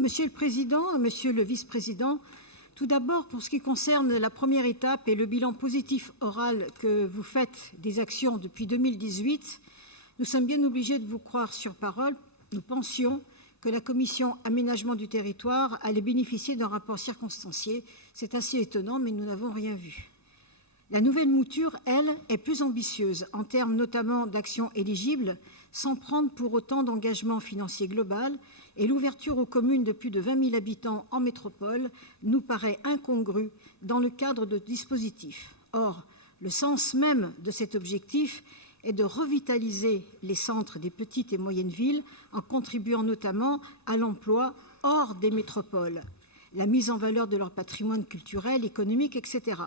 Monsieur le Président, Monsieur le Vice-président, tout d'abord, pour ce qui concerne la première étape et le bilan positif oral que vous faites des actions depuis 2018, nous sommes bien obligés de vous croire sur parole. Nous pensions que la Commission aménagement du territoire allait bénéficier d'un rapport circonstancié. C'est assez étonnant, mais nous n'avons rien vu. La nouvelle mouture, elle, est plus ambitieuse, en termes notamment d'actions éligibles, sans prendre pour autant d'engagement financier global, et l'ouverture aux communes de plus de 20 000 habitants en métropole nous paraît incongrue dans le cadre de dispositifs. Or, le sens même de cet objectif est de revitaliser les centres des petites et moyennes villes en contribuant notamment à l'emploi hors des métropoles, la mise en valeur de leur patrimoine culturel, économique, etc.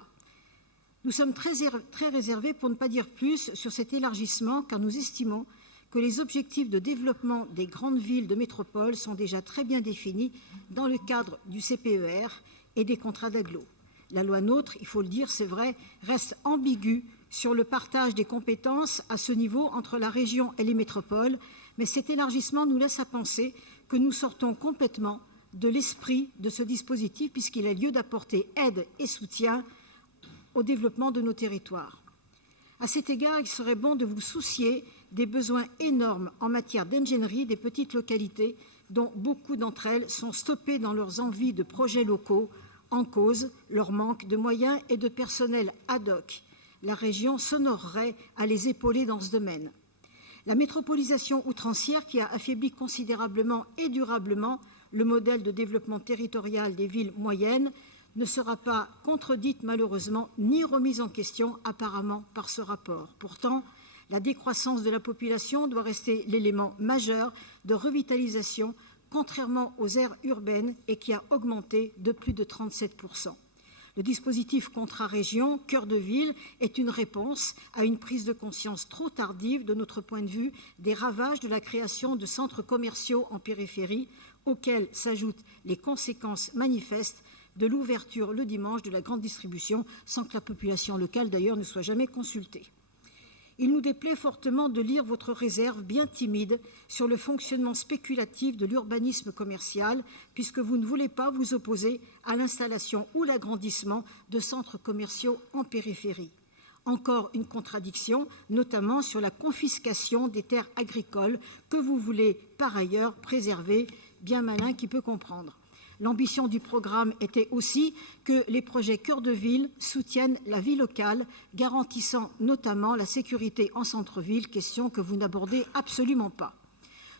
Nous sommes très réservés, pour ne pas dire plus, sur cet élargissement, car nous estimons que les objectifs de développement des grandes villes de métropole sont déjà très bien définis dans le cadre du CPER et des contrats d'agglo. La loi NOTRe, il faut le dire, c'est vrai, reste ambiguë sur le partage des compétences à ce niveau entre la région et les métropoles, mais cet élargissement nous laisse à penser que nous sortons complètement de l'esprit de ce dispositif puisqu'il a lieu d'apporter aide et soutien au développement de nos territoires. À cet égard, il serait bon de vous soucier des besoins énormes en matière d'ingénierie des petites localités dont beaucoup d'entre elles sont stoppées dans leurs envies de projets locaux, en cause leur manque de moyens et de personnel ad hoc. La région s'honorerait à les épauler dans ce domaine. La métropolisation outrancière qui a affaibli considérablement et durablement le modèle de développement territorial des villes moyennes ne sera pas contredite malheureusement ni remise en question apparemment par ce rapport. Pourtant, la décroissance de la population doit rester l'élément majeur de revitalisation, contrairement aux aires urbaines et qui a augmenté de plus de 37%. Le dispositif contrat région, cœur de ville, est une réponse à une prise de conscience trop tardive de notre point de vue des ravages de la création de centres commerciaux en périphérie, auxquels s'ajoutent les conséquences manifestes de l'ouverture le dimanche de la grande distribution, sans que la population locale d'ailleurs ne soit jamais consultée. Il nous déplaît fortement de lire votre réserve bien timide sur le fonctionnement spéculatif de l'urbanisme commercial, puisque vous ne voulez pas vous opposer à l'installation ou l'agrandissement de centres commerciaux en périphérie. Encore une contradiction, notamment sur la confiscation des terres agricoles que vous voulez par ailleurs préserver, bien malin qui peut comprendre. L'ambition du programme était aussi que les projets cœur de ville soutiennent la vie locale, garantissant notamment la sécurité en centre-ville, question que vous n'abordez absolument pas.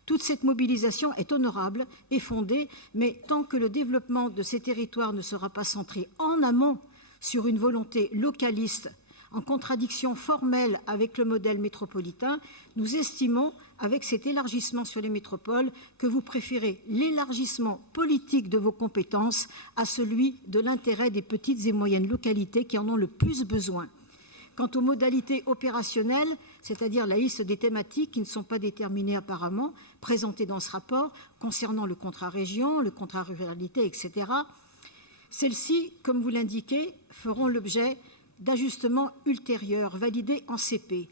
Toute cette mobilisation est honorable et fondée, mais tant que le développement de ces territoires ne sera pas centré en amont sur une volonté localiste, en contradiction formelle avec le modèle métropolitain, nous estimons, avec cet élargissement sur les métropoles, que vous préférez l'élargissement politique de vos compétences à celui de l'intérêt des petites et moyennes localités qui en ont le plus besoin. Quant aux modalités opérationnelles, c'est-à-dire la liste des thématiques qui ne sont pas déterminées apparemment, présentées dans ce rapport, concernant le contrat région, le contrat ruralité, etc., celles-ci, comme vous l'indiquez, feront l'objet d'ajustements ultérieurs validés en CP,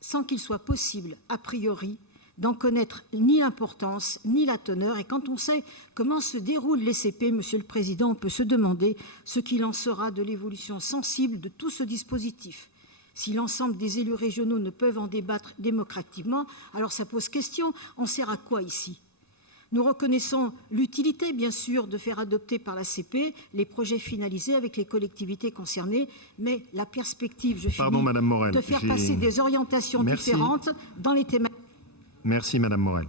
sans qu'il soit possible, a priori, d'en connaître ni l'importance ni la teneur. Et quand on sait comment se déroulent les CP, Monsieur le Président, on peut se demander ce qu'il en sera de l'évolution sensible de tout ce dispositif. Si l'ensemble des élus régionaux ne peuvent en débattre démocratiquement, alors ça pose question. On sert à quoi ici ? Nous reconnaissons l'utilité, bien sûr, de faire adopter par la CP les projets finalisés avec les collectivités concernées, mais la perspective, je finis, de faire passer des orientations différentes dans les thématiques. Merci, Madame Morel.